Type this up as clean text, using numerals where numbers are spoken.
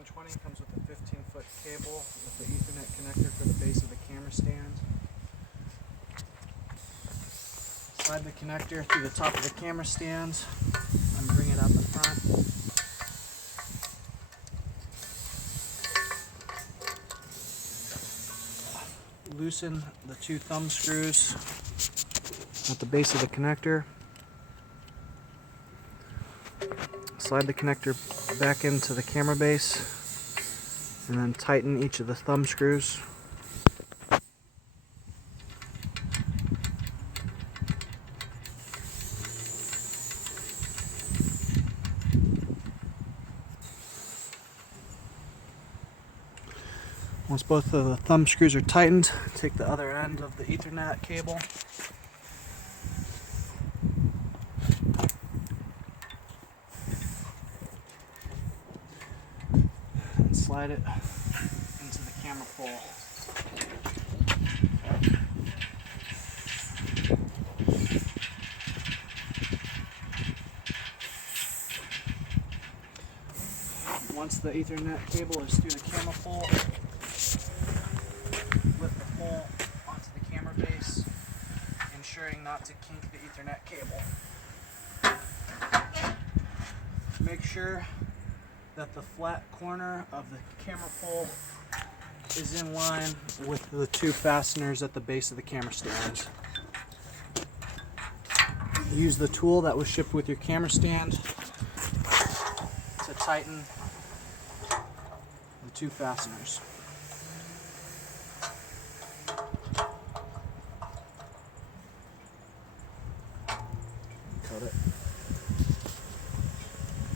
120 comes with a 15-foot cable with the Ethernet connector for the base of the camera stand. Slide the connector through the top of the camera stand and bring it up in front. Loosen the two thumb screws at the base of the connector. Slide the connector back into the camera base and then tighten each of the thumb screws. Once both of the thumb screws are tightened, take the other end of the Ethernet cable and slide it into the camera pole. Once the Ethernet cable is through the camera pole, lift the pole onto the camera base, ensuring not to kink the Ethernet cable. Make sure that the flat corner of the camera pole is in line with the two fasteners at the base of the camera stand. Use the tool that was shipped with your camera stand to tighten the two fasteners.